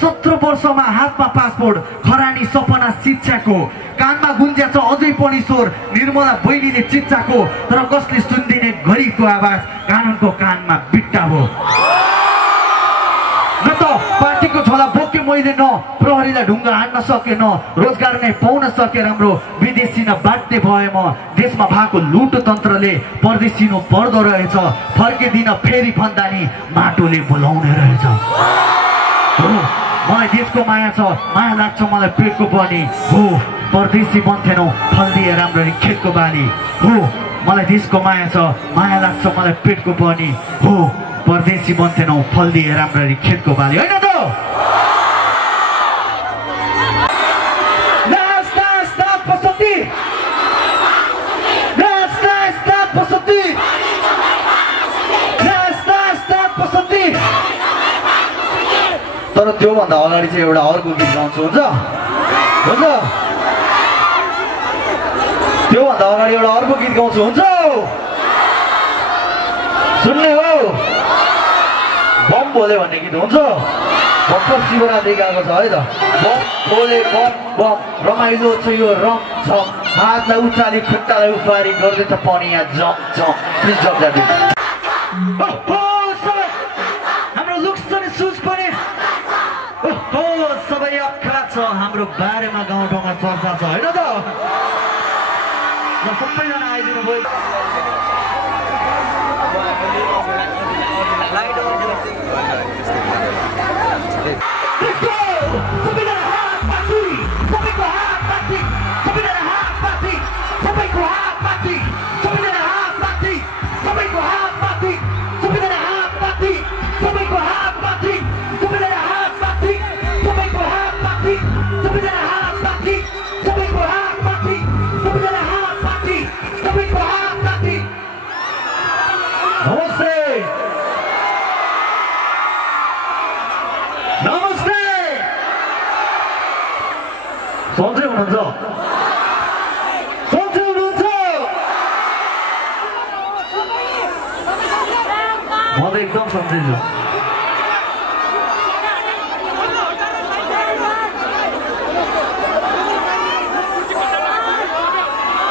17 वर्षमा हातमा पासपोर्ट खरानी सपना शिक्षाको कानमा गुन्ज्या छ अझै पनि स्वर निर्मला बहिनीले चिच्चाको तर कसले सुन्दिने गरिबको आवाज कानुनको कानमा बिट्टा भो न त पार्टीको झोला बोके मैले न प्रहरीलाई ढुङ्गा हान्न सके न रोजगार नै पाउन सके राम्रो विदेशी न बाट्ने भए म देशमा भएको लुट तन्त्रले परदेशिनु पर्दो रहेछ फर्किदिन फेरि भन्दा नि माटोले बोलाउने रहेछ मलाई देशको माया छ माया लाग्छ मलाई पेटको पनि हो परदेशी बन्थेनौ फल्दिए राम्ररी खेतको बाली हो मलाई देशको माया छ माया लाग्छ मलाई पेटको पनि हो परदेशी बन्थेनौ फल्दिए राम्ररी खेतको बाली होइन त तर त्योभन्दा अगाडि चाहिँ एउटा अर्को गीत गाउँछु हुन्छ हुन्छ त्योभन्दा अगाडि एउटा अर्को गीत गाउँछु हुन्छ सुन्ने हो बम बोले भन्ने गीत हुन्छ भर्खर शिवरात्रि गएको छ है त बम बोले बम बम रमाइलो छ यो रम झम हातलाई उचाली खुट्टालाई उफारी गर्दैछ पनि यहाँ जम जम प्लिज जम जाति हाम्रो लुक्स पनि सुज पनि सबै अखरा छ हाम्रो बारेमा गाउँ ठाउँमा चर्चा छ होइन त सबैजना आइदिनु भयो सन्चै हुनुहुन्छ सन्चै हुनुहुन्छ म त एकदम सन्चै छु